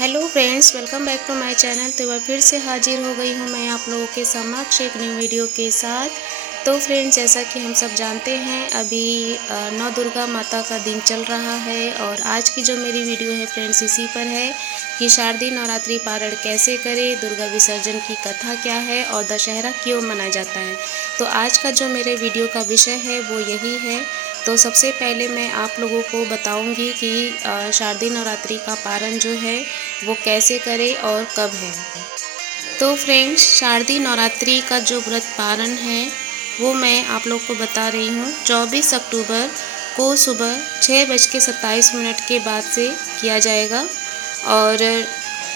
Hello friends, welcome back to my channel. तो मैं फिर से हाजिर हो गई हूँ मैं आप लोगों के समक्ष एक न्यू वीडियो के साथ। तो फ्रेंड्स, जैसा कि हम सब जानते हैं, अभी नौ दुर्गा माता का दिन चल रहा है और आज की जो मेरी वीडियो है फ्रेंड्स इसी पर है कि शारदीय नवरात्रि पारण कैसे करें, दुर्गा विसर्जन की कथा क्या है और दशहरा क्यों मनाया जाता है। तो आज का जो मेरे वीडियो का विषय है वो यही है। तो सबसे पहले मैं आप लोगों को बताऊंगी कि शारदीय नवरात्रि का पारण जो है वो कैसे करें और कब है। तो फ्रेंड्स, शारदीय नवरात्रि का जो व्रत पारण है वो मैं आप लोग को बता रही हूँ। 24 अक्टूबर को सुबह 6:27 के बाद से किया जाएगा। और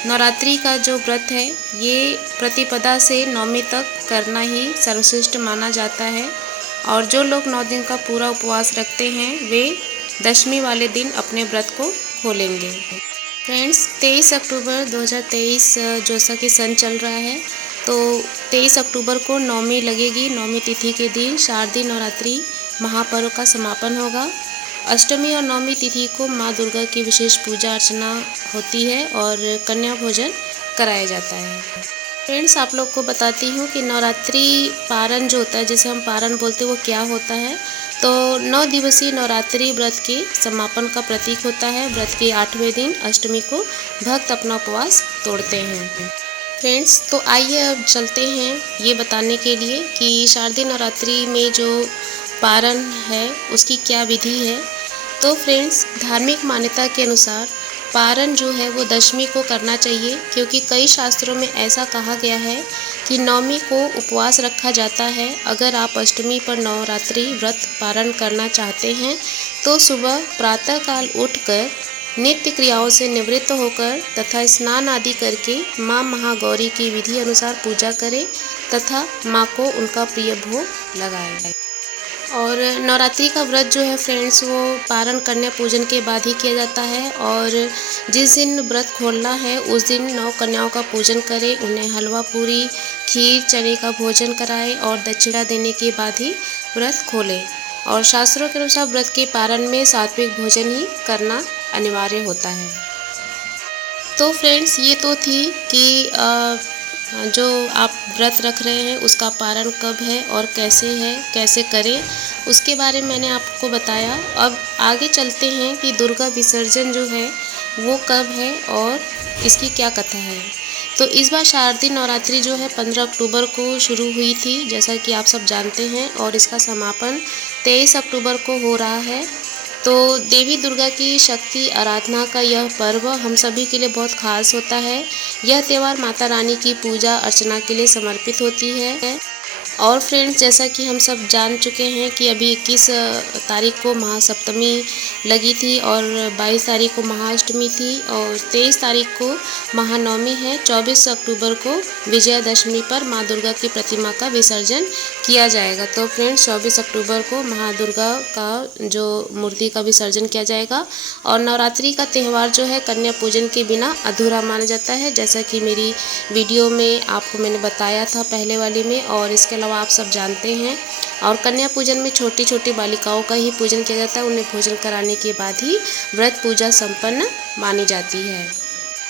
नवरात्रि का जो व्रत है ये प्रतिपदा से नवमी तक करना ही सर्वश्रेष्ठ माना जाता है। और जो लोग 9 दिन का पूरा उपवास रखते हैं वे दशमी वाले दिन अपने व्रत को खोलेंगे। फ्रेंड्स, 23 अक्टूबर 2023 जैसा कि सन चल रहा है, तो 23 अक्टूबर को नवमी लगेगी। नवमी तिथि के दिन शारदीय नवरात्रि महापर्व का समापन होगा। अष्टमी और नवमी तिथि को माँ दुर्गा की विशेष पूजा अर्चना होती है और कन्या भोजन कराया जाता है। फ्रेंड्स, आप लोग को बताती हूँ कि नवरात्रि पारण जो होता है, जिसे हम पारण बोलते हैं, वो क्या होता है। तो 9 दिवसीय नवरात्रि व्रत के समापन का प्रतीक होता है। व्रत के 8वें दिन अष्टमी को भक्त अपना उपवास तोड़ते हैं। फ्रेंड्स, तो आइए अब चलते हैं ये बताने के लिए कि शारदीय नवरात्रि में जो पारण है उसकी क्या विधि है। तो फ्रेंड्स, धार्मिक मान्यता के अनुसार पारण जो है वो दशमी को करना चाहिए, क्योंकि कई शास्त्रों में ऐसा कहा गया है कि नवमी को उपवास रखा जाता है। अगर आप अष्टमी पर नवरात्रि व्रत पारण करना चाहते हैं तो सुबह प्रातःकाल उठकर नित्य क्रियाओं से निवृत्त होकर तथा स्नान आदि करके माँ महागौरी की विधि अनुसार पूजा करें तथा माँ को उनका प्रिय भोग लगाएं। और नवरात्रि का व्रत जो है फ्रेंड्स वो पारण कन्या पूजन के बाद ही किया जाता है। और जिस दिन व्रत खोलना है उस दिन 9 कन्याओं का पूजन करें, उन्हें हलवा पूरी खीर चने का भोजन कराएं और दक्षिणा देने के बाद ही व्रत खोलें। और शास्त्रों के अनुसार व्रत के पारण में सात्विक भोजन ही करना अनिवार्य होता है। तो फ्रेंड्स, ये तो थी कि जो आप व्रत रख रहे हैं उसका पारण कब है और कैसे करें, उसके बारे में मैंने आपको बताया। अब आगे चलते हैं कि दुर्गा विसर्जन जो है वो कब है और इसकी क्या कथा है। तो इस बार शारदीय नवरात्रि जो है 15 अक्टूबर को शुरू हुई थी, जैसा कि आप सब जानते हैं, और इसका समापन 23 अक्टूबर को हो रहा है। तो देवी दुर्गा की शक्ति आराधना का यह पर्व हम सभी के लिए बहुत खास होता है। यह त्यौहार माता रानी की पूजा अर्चना के लिए समर्पित होती है। और फ्रेंड्स, जैसा कि हम सब जान चुके हैं कि अभी 21 तारीख को महासप्तमी लगी थी और 22 तारीख को महाअष्टमी थी और 23 तारीख को महानवमी है। 24 अक्टूबर को विजयादशमी पर माँ दुर्गा की प्रतिमा का विसर्जन किया जाएगा। तो फ्रेंड्स, 24 अक्टूबर को महादुर्गा का जो मूर्ति का विसर्जन किया जाएगा। और नवरात्रि का त्यौहार जो है कन्या पूजन के बिना अधूरा माना जाता है, जैसा कि मेरी वीडियो में आपको मैंने बताया था पहले वाली में, और इसके अलावा आप सब जानते हैं। और कन्या पूजन में छोटी छोटी बालिकाओं का ही पूजन किया जाता है। उन्हें भोजन कराने के बाद ही व्रत पूजा संपन्न मानी जाती है।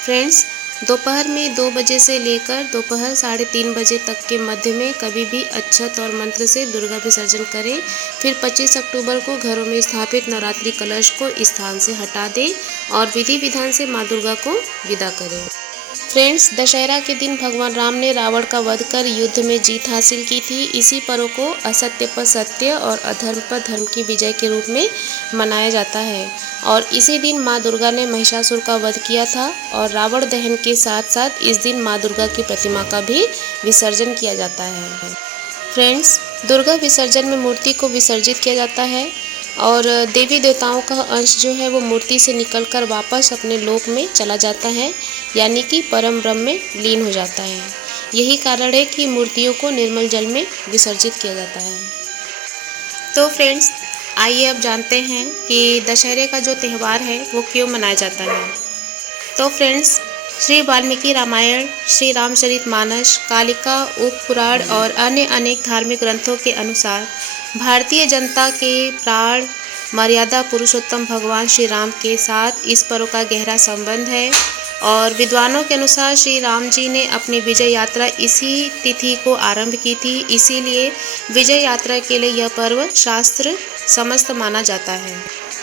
फ्रेंड्स, दोपहर में 2 बजे से लेकर दोपहर 3:30 बजे तक के मध्य में कभी भी अक्षत और मंत्र से दुर्गा विसर्जन करें। फिर 25 अक्टूबर को घरों में स्थापित नवरात्रि कलश को स्थान से हटा दें और विधि विधान से माँ दुर्गा को विदा करें। फ्रेंड्स, दशहरा के दिन भगवान राम ने रावण का वध कर युद्ध में जीत हासिल की थी। इसी पर्व को असत्य पर सत्य और अधर्म पर धर्म की विजय के रूप में मनाया जाता है। और इसी दिन माँ दुर्गा ने महिषासुर का वध किया था। और रावण दहन के साथ साथ इस दिन माँ दुर्गा की प्रतिमा का भी विसर्जन किया जाता है। फ्रेंड्स, दुर्गा विसर्जन में मूर्ति को विसर्जित किया जाता है और देवी देवताओं का अंश जो है वो मूर्ति से निकलकर वापस अपने लोक में चला जाता है, यानी कि परम ब्रह्म में लीन हो जाता है। यही कारण है कि मूर्तियों को निर्मल जल में विसर्जित किया जाता है। तो फ्रेंड्स, आइए अब जानते हैं कि दशहरे का जो त्यौहार है वो क्यों मनाया जाता है। तो फ्रेंड्स, श्री वाल्मीकि रामायण, श्री रामचरितमानस, कालिका उपपुराण और अन्य अनेक धार्मिक ग्रंथों के अनुसार भारतीय जनता के प्राण मर्यादा पुरुषोत्तम भगवान श्री राम के साथ इस पर्व का गहरा संबंध है। और विद्वानों के अनुसार श्री राम जी ने अपनी विजय यात्रा इसी तिथि को आरंभ की थी, इसीलिए विजय यात्रा के लिए यह पर्व शास्त्र समस्त माना जाता है।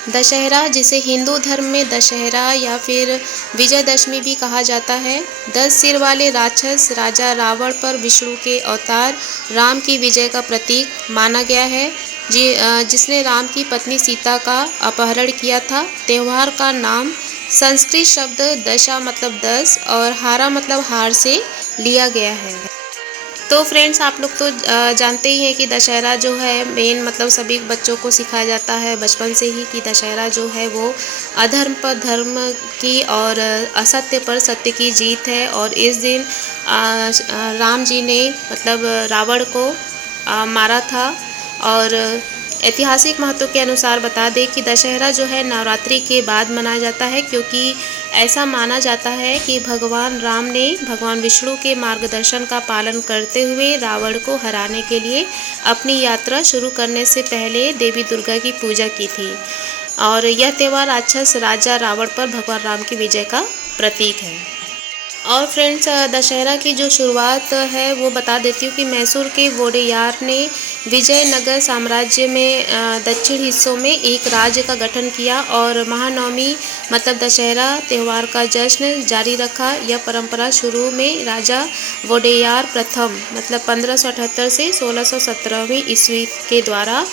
दशहरा, जिसे हिंदू धर्म में दशहरा या फिर विजयदशमी भी कहा जाता है, 10 सिर वाले राक्षस राजा रावण पर विष्णु के अवतार राम की विजय का प्रतीक माना गया है, जिसने राम की पत्नी सीता का अपहरण किया था। त्यौहार का नाम संस्कृत शब्द दशा मतलब 10 और हारा मतलब हार से लिया गया है। तो फ्रेंड्स, आप लोग तो जानते ही हैं कि दशहरा जो है मेन मतलब सभी बच्चों को सिखाया जाता है बचपन से ही कि दशहरा जो है वो अधर्म पर धर्म की और असत्य पर सत्य की जीत है। और इस दिन राम जी ने मतलब रावण को मारा था। और ऐतिहासिक महत्व के अनुसार बता दें कि दशहरा जो है नवरात्रि के बाद मनाया जाता है, क्योंकि ऐसा माना जाता है कि भगवान राम ने भगवान विष्णु के मार्गदर्शन का पालन करते हुए रावण को हराने के लिए अपनी यात्रा शुरू करने से पहले देवी दुर्गा की पूजा की थी। और यह त्यौहार राक्षस राजा रावण पर भगवान राम की विजय का प्रतीक है। और फ्रेंड्स, दशहरा की जो शुरुआत है वो बता देती हूँ कि मैसूर के वोडेयार ने विजयनगर साम्राज्य में दक्षिण हिस्सों में एक राज्य का गठन किया और महानवमी मतलब दशहरा त्यौहार का जश्न जारी रखा। यह परंपरा शुरू में राजा वोडेयार प्रथम मतलब 1578 से 1617वीं ईस्वी के द्वारा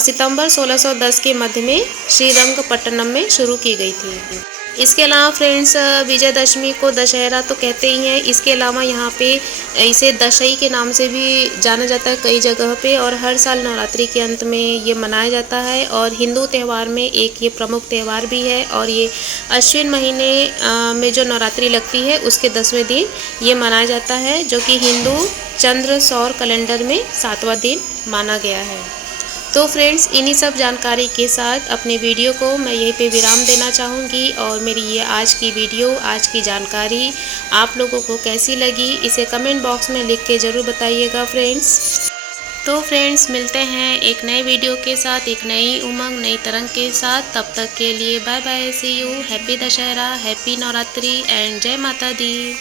सितंबर 1610 के मध्य में श्रीरंगपट्टनम में शुरू की गई थी। इसके अलावा फ्रेंड्स, विजयदशमी को दशहरा तो कहते ही हैं, इसके अलावा यहाँ पे इसे दशई के नाम से भी जाना जाता है कई जगह पे। और हर साल नवरात्रि के अंत में ये मनाया जाता है और हिंदू त्यौहार में एक ये प्रमुख त्यौहार भी है। और ये अश्विन महीने में जो नवरात्रि लगती है उसके 10वें दिन ये मनाया जाता है, जो कि हिंदू चंद्र सौर कैलेंडर में 7वां दिन माना गया है। तो फ्रेंड्स, इन्हीं सब जानकारी के साथ अपने वीडियो को मैं यहीं पे विराम देना चाहूँगी। और मेरी ये आज की वीडियो, आज की जानकारी आप लोगों को कैसी लगी इसे कमेंट बॉक्स में लिख के ज़रूर बताइएगा फ्रेंड्स। तो फ्रेंड्स, मिलते हैं एक नए वीडियो के साथ, एक नई उमंग नई तरंग के साथ। तब तक के लिए bye bye, see you, happy Dussehra, happy Navratri and Jai Mata the.